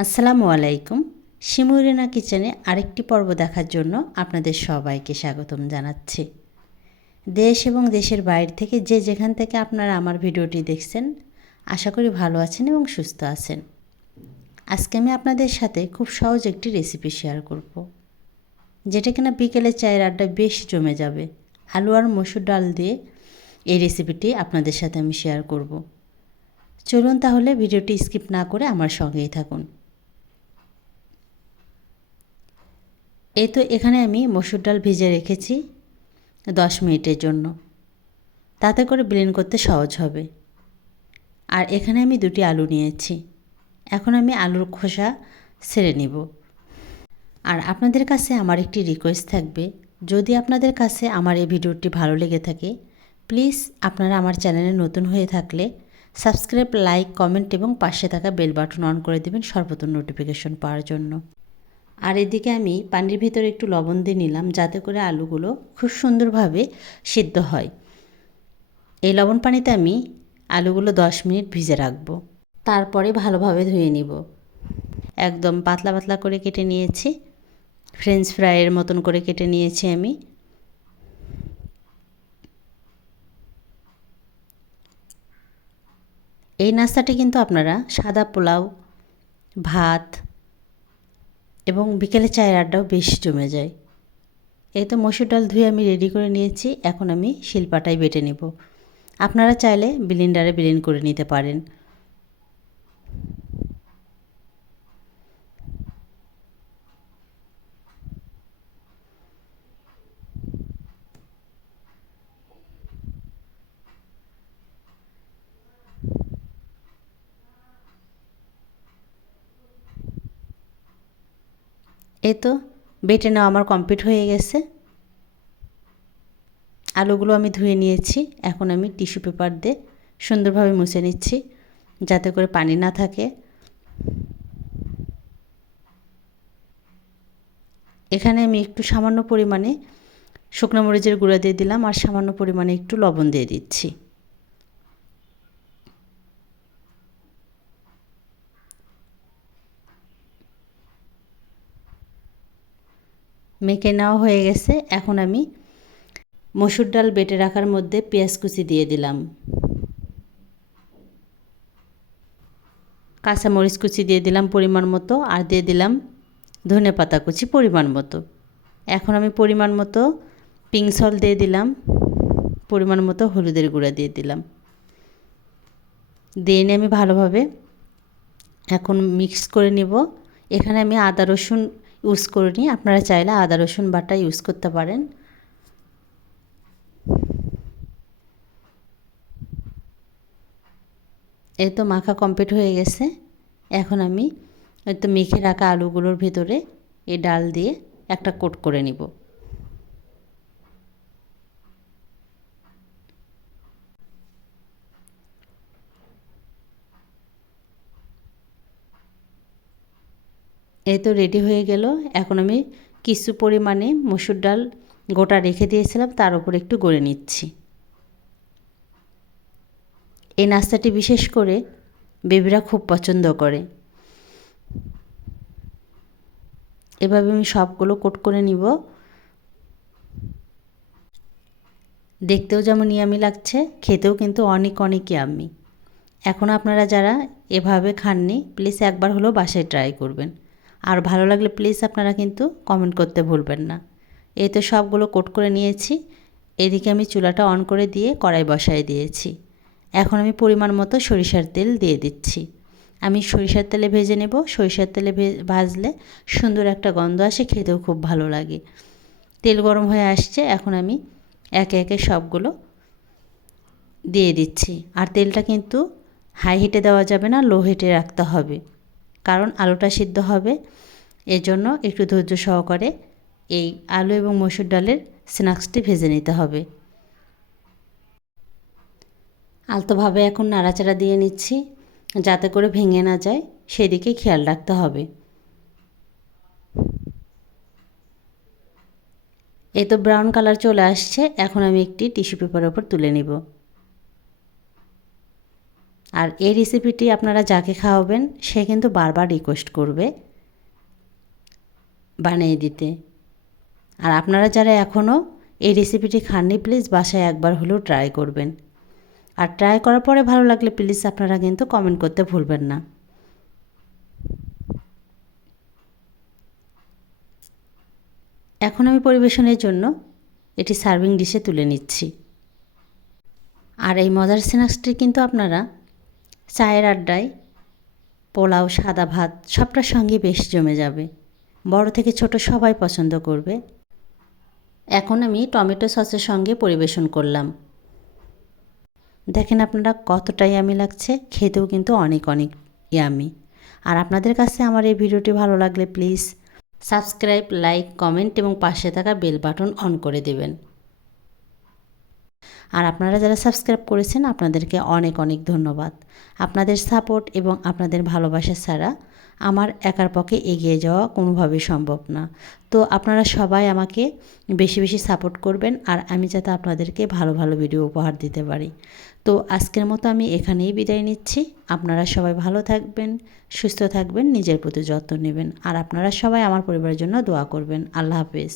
আসসালামু আলাইকুম শিমুরিনা কিচেনে আরেকটি পর্ব দেখার জন্য আপনাদের সবাইকে স্বাগতম জানাচ্ছি দেশ এবং দেশের বাইরে থেকে যে যেখান থেকে আপনারা আমার ভিডিওটি দেখছেন, আশা করি ভালো আছেন এবং সুস্থ আছেন আজকে আমি আপনাদের সাথে খুব সহজ একটি রেসিপি শেয়ার করব। যেটা কিনা বিকেলে চায়ের আড্ডা বেশ জমে যাবে আলু আর মসুর ডাল দিয়ে এই রেসিপিটি আপনাদের সাথে আমি শেয়ার করব। চলুন তাহলে ভিডিওটি স্কিপ না করে আমার সঙ্গেই থাকুন এই তো এখানে আমি মসুর ডাল ভিজে রেখেছি দশ মিনিটের জন্য। তাতে করে ব্লেন্ড করতে সহজ হবে। আর এখানে আমি দুটি আলু নিয়েছি। এখন আমি আলুর খোসা ছেড়ে নিব। আর আপনাদের কাছে আমার একটি রিকোয়েস্ট থাকবে। যদি আপনাদের কাছে আমার এই ভিডিওটি ভালো লেগে থাকে প্লিজ আপনারা আমার চ্যানেলে নতুন হয়ে থাকলে সাবস্ক্রাইব লাইক কমেন্ট এবং পাশে থাকা বেল বাটন অন করে দেবেন সর্বপ্রথম নোটিফিকেশন পাওয়ার জন্য। আর এদিকে আমি পানির ভিতরে একটু লবণ দিয়ে নিলাম, যাতে করে আলুগুলো খুব সুন্দরভাবে সিদ্ধ হয়। এই লবণ পানিতে আমি আলুগুলো দশ মিনিট ভিজে রাখব। তারপরে ভালোভাবে ধুয়ে নিব। একদম পাতলা পাতলা করে কেটে নিয়েছি। ফ্রেঞ্চ ফ্রাইয়ের মতন করে কেটে নিয়েছি আমি। এই নাস্তাটি কিন্তু আপনারা সাদা পোলাও, ভাত এবং বিকেলে চায়ের আড্ডাও বেশ জমে যায়। এই তো মসুর ডাল ধুয়ে আমি রেডি করে নিয়েছি, এখন আমি শিলপাটায় বেটে নেব। আপনারা চাইলে বিলিন্ডারে বিলিন করে নিতে পারেন। এই তো, বেটে নেওয়া আমার কমপ্লিট হয়ে গেছে। আলুগুলো আমি ধুয়ে নিয়েছি, এখন আমি টিস্যু পেপার দিয়ে সুন্দরভাবে মুছে নিচ্ছি, যাতে করে পানি না থাকে। এখানে আমি একটু সামান্য পরিমাণে শুকনো মরিচের গুঁড়া দিয়ে দিলাম, আর সামান্য পরিমাণে একটু লবণ দিয়ে দিচ্ছি। মেখে নেওয়া হয়ে গেছে। এখন আমি মসুর ডাল বেটে রাখার মধ্যে পেঁয়াজ কুচি দিয়ে দিলাম। কাঁচা মরিচ কুচি দিয়ে দিলাম পরিমাণ মতো আর দিয়ে দিলাম ধনে পাতা কুচি পরিমাণ মতো। এখন আমি পরিমাণ মতো পিঙ্ক সল দিয়ে দিলাম, পরিমাণ মতো হলুদের গুঁড়া দিয়ে দিলাম। দিয়ে নিয়ে আমি ভালোভাবে এখন মিক্স করে নিব। এখানে আমি আদা রসুন ইউজ করে করিনি আপনারা চাইলে আদা, রসুন বাটা ইউজ করতে পারেন। এই তো মাখা কমপ্লিট হয়ে গেছে। এখন আমি ওই তো মেখে রাখা আলুগুলোর ভিতরে এই ডাল দিয়ে একটা কোট করে নিব। এই তো রেডি হয়ে গেল। এখন আমি কিছু পরিমাণে মসুর ডাল গোটা রেখে দিয়েছিলাম, তার উপর একটু গড়ে নিচ্ছি। এই নাস্তাটি বিশেষ করে বেবিরা খুব পছন্দ করে। এভাবে আমি সবগুলো কোট করে নিব। দেখতেও যেমন ইয়ামি লাগছে, খেতেও কিন্তু অনেক অনেক ইয়ামি। এখন আপনারা যারা এভাবে খাননি প্লিজ একবার হলেও বাসায় ট্রাই করবেন। আর ভালো লাগলে প্লিজ আপনারা কিন্তু কমেন্ট করতে ভুলবেন না। এই তো সবগুলো কোট করে নিয়েছি। এদিকে আমি চুলাটা অন করে দিয়ে কড়াই বসায় দিয়েছি। এখন আমি পরিমাণ মতো সরিষার তেল দিয়ে দিচ্ছি। আমি সরিষার তেলে ভেজে নেব। সরিষার তেলে ভাজলে সুন্দর একটা গন্ধ আসে, খেতেও খুব ভালো লাগে। তেল গরম হয়ে আসছে, এখন আমি একে একে সবগুলো দিয়ে দিচ্ছি। আর তেলটা কিন্তু হাই হিটে দেওয়া যাবে না লো হিটে রাখতে হবে। কারণ আলুটা সিদ্ধ হবে। এজন্য একটু ধৈর্য সহকারে এই আলু এবং মসুর ডালের স্ন্যাক্সটি ভেজে নিতে হবে। আলতোভাবে এখন নাড়াচাড়া দিয়ে নিচ্ছি, যাতে করে ভেঙে না যায়, সেদিকে খেয়াল রাখতে হবে। এই তো ব্রাউন কালার চলে আসছে, এখন আমি একটি টিস্যু পেপারের ওপর তুলে নিব। আর এই রেসিপিটি আপনারা যাকে খাওয়াবেন, সে কিন্তু বারবার রিকোয়েস্ট করবে বানিয়ে দিতে। আর আপনারা যারা এখনও এই রেসিপিটি খাননি প্লিজ বাসায় একবার হলেও ট্রাই করবেন। আর ট্রাই করার পরে ভালো লাগলে প্লিজ আপনারা কিন্তু কমেন্ট করতে ভুলবেন না। এখন আমি পরিবেশনের জন্য এটি সার্ভিং ডিশে তুলে নিচ্ছি। আর এই মজার স্ন্যাক্সটি কিন্তু আপনারা চায়ের আড্ডায়, পোলাও, সাদা ভাত, সবটার সঙ্গে বেশ জমে যাবে। বড় থেকে ছোট সবাই পছন্দ করবে। এখন আমি টমেটো সসের সঙ্গে পরিবেশন করলাম। দেখেন আপনারা কতটাই আমি লাগছে, খেতেও কিন্তু অনেক অনেক ইয়ামি আর আপনাদের কাছে আমার এই ভিডিওটি ভালো লাগলে প্লিজ সাবস্ক্রাইব লাইক কমেন্ট এবং পাশে থাকা বেল বাটন অন করে দেবেন। আর আপনারা যারা সাবস্ক্রাইব করেছেন, আপনাদেরকে অনেক অনেক ধন্যবাদ। আপনাদের সাপোর্ট এবং আপনাদের ভালোবাসা ছাড়া আমার একার পক্ষে এগিয়ে যাওয়া কোনোভাবেই সম্ভব না। তো আপনারা সবাই আমাকে বেশি বেশি সাপোর্ট করবেন আর আমি যাতে আপনাদেরকে ভালো ভালো ভিডিও উপহার দিতে পারি। তো আজকের মতো আমি এখানেই বিদায় নিচ্ছি। আপনারা সবাই ভালো থাকবেন, সুস্থ থাকবেন, নিজের প্রতি যত্ন নেবেন। আর আপনারা সবাই আমার পরিবারের জন্য দোয়া করবেন। আল্লাহ হাফেজ।